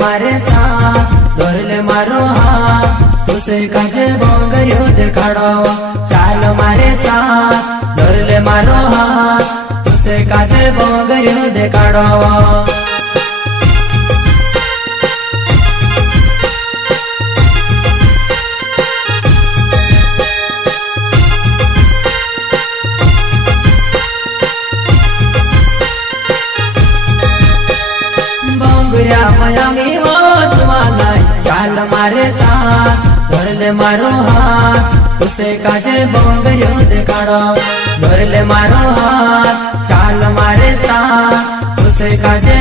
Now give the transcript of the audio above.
मारे साथ धोरले मारो हाथ तुसे काजे बोंगरियो देखाड़ो चाल मारे साथ धोरले मारो हाथ तुसे काजे बोंगरियो देखाड़ो चाल मारे साथ धोरले मारो हाथ तुसे काजे बोंगरियो देखाड़ो धोरले मारो हाथ चाल मारे साथ तुसे काजे